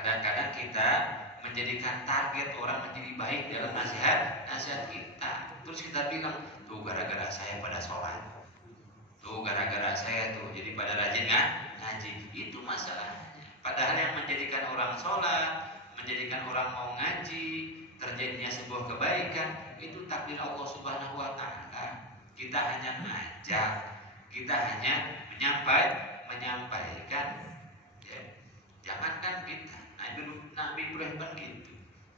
Kadang-kadang kita menjadikan target orang menjadi baik dalam nasihat kita. Terus kita bilang, tuh gara-gara saya pada sholat, tuh gara-gara saya tuh jadi pada rajin ngaji. Itu masalahnya. Padahal yang menjadikan orang sholat, menjadikan orang mau ngaji, terjadinya sebuah kebaikan, itu takdir Allah Subhanahu wa Ta'ala. Kita hanya ngajak, kita hanya menyampaikan. Ya. Jangankan kita, Nabi Ibrahim kan gitu.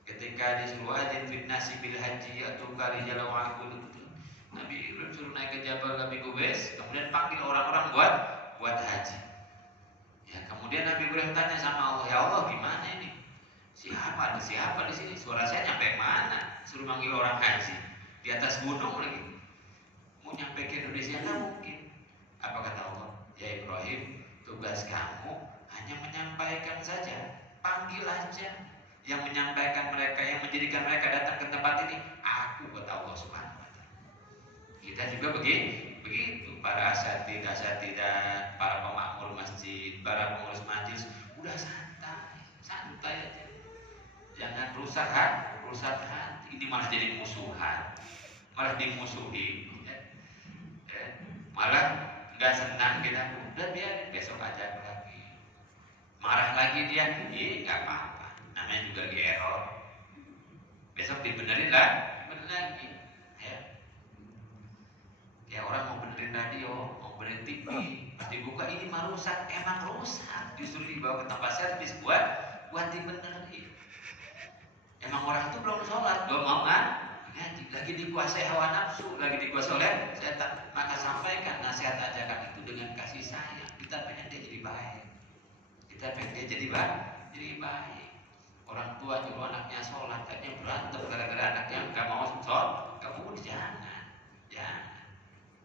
Ketika disuruh adzin fitnasi bil haji atau kari jalan wakul itu, Nabi Ibrahim suruh naik ke Jabal Abi Qubais, kemudian panggil orang-orang buat haji. Ya, kemudian Nabi Ibrahim tanya sama Allah, ya Allah gimana ini? Siapa di sini? Suara saya nyampe mana? Suruh manggil orang haji di atas gunung lagi. Mau nyampe ke Indonesia nggak mungkin. Apa kata Allah? Ya Ibrahim, tugas kamu hanya menyampaikan saja. Panggil aja. Yang menyampaikan mereka, yang menjadikan mereka datang ke tempat ini, aku, kata Allah Subhanahu wa Ta'ala. Kita juga begitu. Para asatidah, para pemakmur masjid, para pengurus majelis, udah santai aja. Jangan rusak hati. Ini malah jadi musuhan, malah dimusuhi, malah nggak senang kita. Udah biarin, besok aja lagi. Marah lagi dia, nggak apa-apa. Namanya juga lagi error. Besok dibenerin lagi. Ya orang mau benerin radio, mau benerin TV, pas dibuka ini mah rusak, emang rusak. Justru dibawa ke tempat servis buat dibenerin. Emang orang itu belum sholat, belum mau ngaji, lagi dikuasai hawa nafsu, lagi dikuasai oleh setan. Maka sampaikan nasihat ajakan itu dengan kasih sayang. Kita pengen dia jadi baik. Kita pengen dia jadi baik. Orang tua nyuruh anaknya sholat, akhirnya berantem gara-gara anaknya nggak mau sholat. Kamu jangan.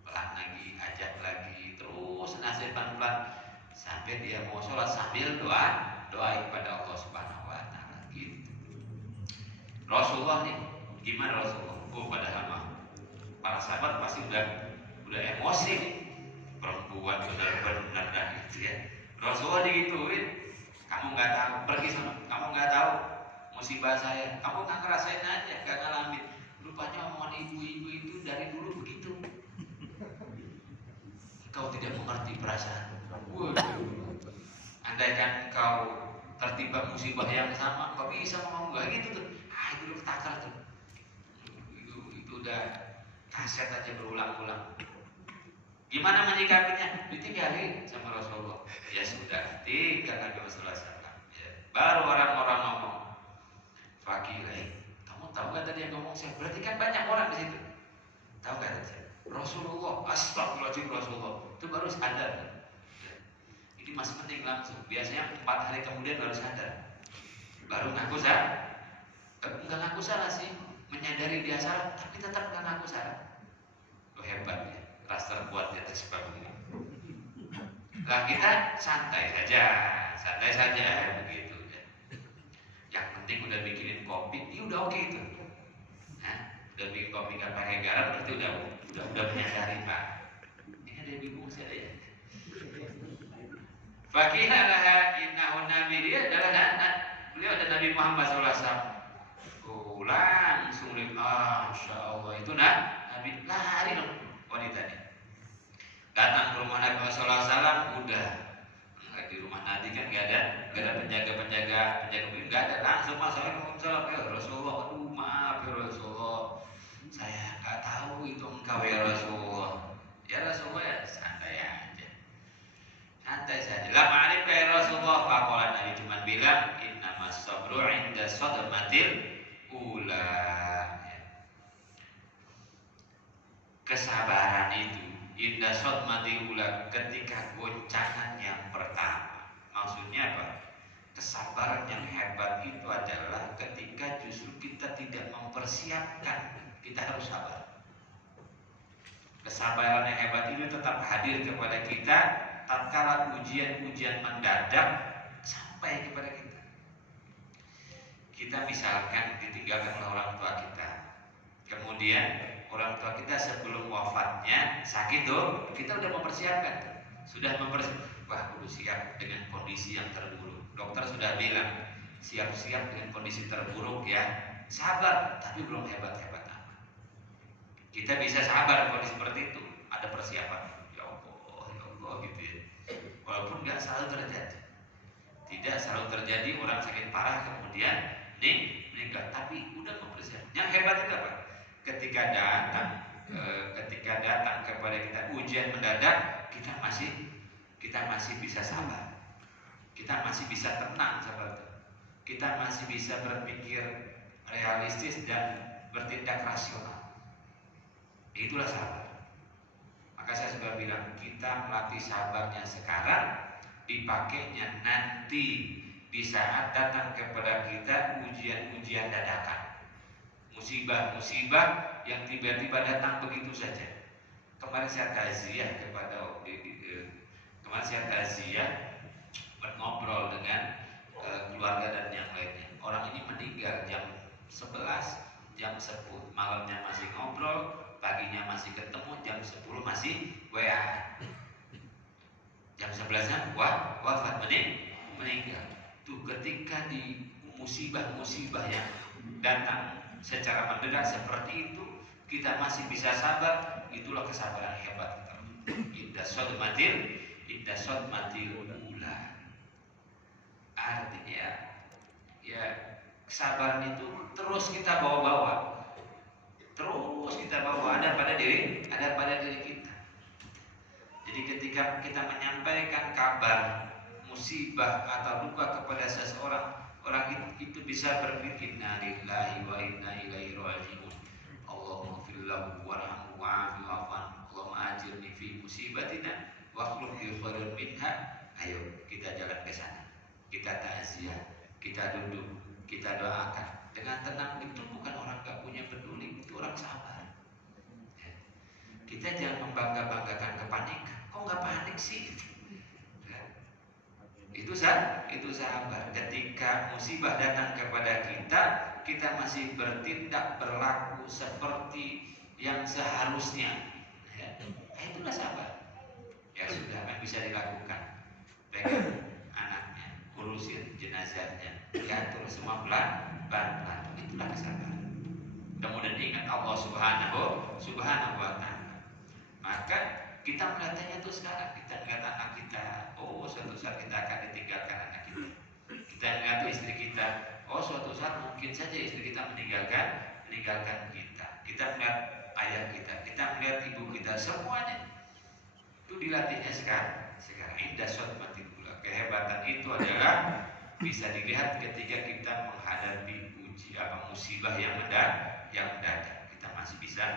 Pelan lagi, ajak lagi, terus nasihat pelan-pelan sampai dia mau sholat sambil doa kepada Allah Subhanahu wa Ta'ala. Gitu. Rasulullah nih, gimana Rasulullah? Padahal para sahabat pasti udah emosi nih. Perempuan benar-benar gitu ya. Rasulullah digituin, kamu nggak tahu, pergi sana, kamu nggak tahu musibah saya, kamu nggak ngerasain aja, nggak ngalamin. Rupanya omongan ibu-ibu itu dari dulu begitu. Kau tidak mengerti perasaan. Andaikan kau tertimpa musibah yang sama, kau bisa ngomong nggak gitu tuh. Itu lu takar tuh. Itu udah kaset aja berulang-ulang. Gimana menyikapinya? Ditinggalin sama Rasulullah. Ya sudah, tinggalkan Rasulullah SAW. Ya. Baru orang-orang ngomong, Fakilai, kamu tahu gak tadi yang ngomong siapa? Berarti kan banyak orang di situ. Tahu gak tadi? Rasulullah, astagfirullahaladzim Rasulullah. Itu baru sadar. Ya. Ini masih penting langsung. Biasanya 4 hari kemudian baru sadar. Baru ngaku salah. Enggak ngaku salah sih, menyadari dia salah, tapi tetap enggak ngaku salah. Lo hebat ya, ras terbuat di atas sebab ini. Lah kita santai saja begitu ya. Yang penting udah bikinin kopi, ini udah oke itu. Nah, udah bikin kopi nggak pakai garam berarti udah menyadari Pak. Ini ada yang bingung sih ada ya. Fakihalaha innahu nabi, dia adalah beliau ada Nabi Muhammad SAW. Langsung Masya Allah itu Nabi lari dong wanita ini. Datang ke rumah Nabi Muhammad SAW, udah di rumah Nabi kan nggak ada penjaga nggak ada, langsung masuk ya Rasulullah. Aduh maaf ya Rasulullah, saya nggak tahu itu engkau ya Rasulullah. Ya Rasulullah ya santai saja. La ma'alif ya Rasulullah. Faqala Nabi cuma bilang innamas sabru 'inda sadmatil ula. Kesabaran itu indah sadmatil ula, ketika goncangan yang pertama. Maksudnya apa? Kesabaran yang hebat itu adalah ketika justru kita tidak mempersiapkan, kita harus sabar. Kesabaran yang hebat itu tetap hadir kepada kita tatkala ujian-ujian mendadak sampai kepada kita. Kita misalkan ditinggalkan oleh orang tua kita, kemudian orang tua kita sebelum wafatnya sakit tuh, kita udah mempersiapkan, wah kudu siap dengan kondisi yang terburuk. Dokter sudah bilang siap-siap dengan kondisi terburuk ya. Sabar, tapi belum hebat-hebat amat. Kita bisa sabar kondisi seperti itu, ada persiapan. Ya Allah gitu ya. Walaupun nggak selalu terjadi. Tidak selalu terjadi orang sakit parah kemudian meninggal, tapi udah mempersiapkan. Yang hebat itu apa? Ketika datang kepada kita ujian mendadak, kita masih bisa sabar. Kita masih bisa tenang seperti itu. Kita masih bisa berpikir realistis dan bertindak rasional. Itulah sabar. Maka saya sudah bilang, kita melatih sabarnya sekarang, dipakainya nanti di saat datang kepada kita ujian-ujian dadakan, musibah-musibah yang tiba-tiba datang begitu saja. Kemarin saya takziah ngobrol dengan keluarga dan yang lainnya. Orang ini meninggal jam 11, jam 10 malamnya masih ngobrol, paginya masih ketemu, jam 10 masih WA. Jam 11-nya wafat meninggal. Tuh ketika di musibah-musibah yang datang secara mendadak seperti itu, kita masih bisa sabar. Itulah kesabaran hebat. Idza sadmatil ula. Artinya ya kesabaran itu terus kita bawa-bawa. Ada pada diri kita. Jadi ketika kita menyampaikan kabar musibah atau duka kepada seseorang, orang itu bisa berpikir, inna lillahi wa inna ilaihi raji'un. Allahumma ighfir lahu warhamhu wa'afi wa'fu anhu. Allahumma ajirni fi musibatina wa akhlif li khairan minha. Ayo kita jalan ke sana. Kita takziah, kita duduk, kita doakan dengan tenang. Itu bukan orang gak punya peduli, itu orang sabar. Kita jangan membangga-banggakan kepanikan. Kok nggak panik sih? Itu sabar. Ketika musibah datang kepada kita, kita masih bertindak berlaku seperti yang seharusnya. Itulah sabar. Ya sudah, yang bisa dilakukan. Pegang anaknya, urusin jenazahnya, diatur semua pelan-pelan. Itulah kesabaran. Kemudian ingat Allah Subhanahu wa Ta'ala. Maka kita melihatnya itu sekarang. Kita melihat anak kita, oh suatu saat kita akan ditinggalkan anak kita. Kita melihat istri kita, oh suatu saat mungkin saja istri kita meninggalkan kita. Kita melihat ayah kita melihat ibu kita, semuanya itu dilatihnya sekarang. Indah sadmatil ula. Kehebatan itu adalah bisa dilihat ketika kita menghadapi musibah yang mendadak. Kita masih bisa.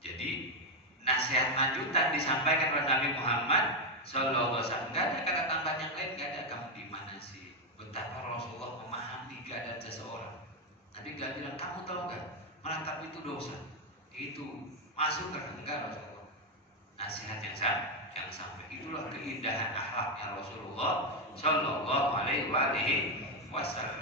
Jadi nasihat lanjutan disampaikan oleh Nabi Muhammad Sallallahu Alaihi Wasallam. Gak ada kata tambahan yang lain, gak ada. Kamu di mana sih? Betapa Rasulullah memahami keadaan seseorang. Nabi gak bilang, kamu tahu gak? Merantap itu dosa. Itu masuk ke enggak Rasulullah. Nasihat yang sampai. Itulah keindahan akhlaknya Rasulullah Sallallahu Alaihi Wasallam.